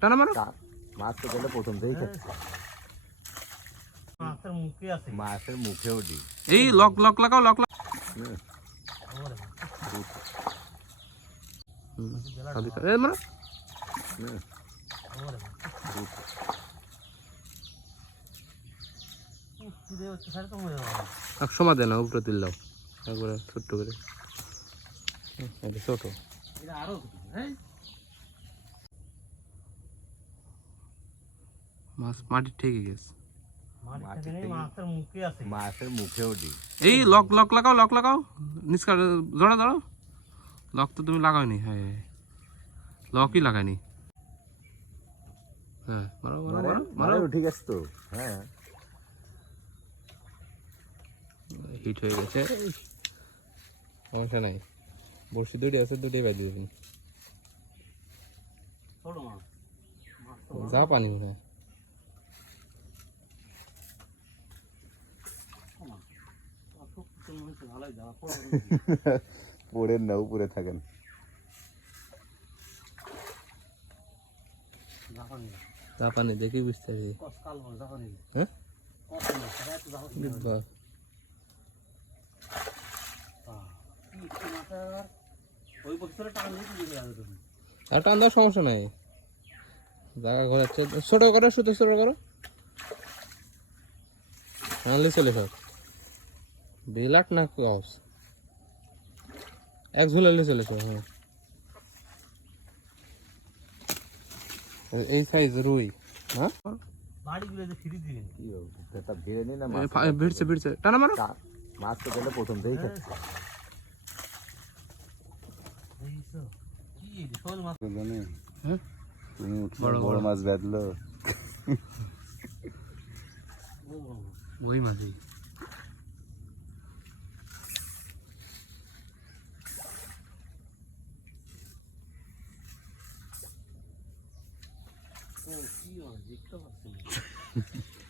টানা মারো। মাছ তো গেলে প্রথম থেকেই খাচ্ছে। মাছের মুখেও ডিম। এই লক লক লাগাও, লক লাগাও। এই মারো। সময় দেয় না, উপরে তুল দাও একবারে ছোট্ট করে। ছোট মাছ মাটি ঠেকে গেছে। মাছের মুখেও ডিম। এই লক লক লাগাও, লক লাগাও। নিষ্কার জড়া ধরো। লক তো তুমি লাগাওনি। হ্যাঁ লকই লাগাইনি। হ্যাঁ মারো মারো মারো মারো। ঠিক আছে তো। হ্যাঁ হিট হয়ে গেছে, সমস্যা নাই। বড়শি দুটি আছে, দুটি বাইরে দেবেন। যা পানি মনে হয়। পড়েন না, উপরে থাকেন। যা পানি দেখি বুঝতে পারি। হ্যাঁ আর টান দেওয়ার সমস্যা নাই, জায়গা ঘোরাচ্ছে। ছোট করো, শুধু ছোট করো, আনলে চলে সব। বিলাট না ক্রস, এক ঝুলালে চলে সব। হ্যাঁ এই সাইজ রুই। হ্যাঁ ভিড়ছে ভিড়ছে, টানা মারো। মাছ তো গেলে প্রথম থেকেই খাচ্ছে। বড় মাছ বেঁধলো। ওই মাছই।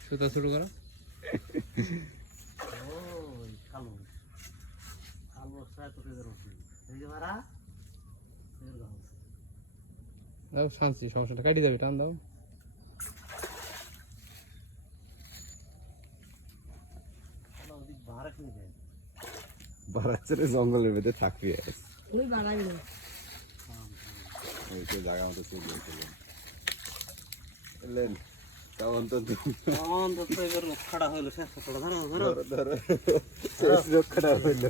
সুতা শুরু করো। শান্তি, সমস্যাটা কাটিয়ে যাবে, টান দাও। বাড়াচ্ছে জঙ্গলের ভেতরে থাকবি। জায়গা মতো চললেন রক্ষাটা হইলো, শেষ রক্ষাটা হইলো।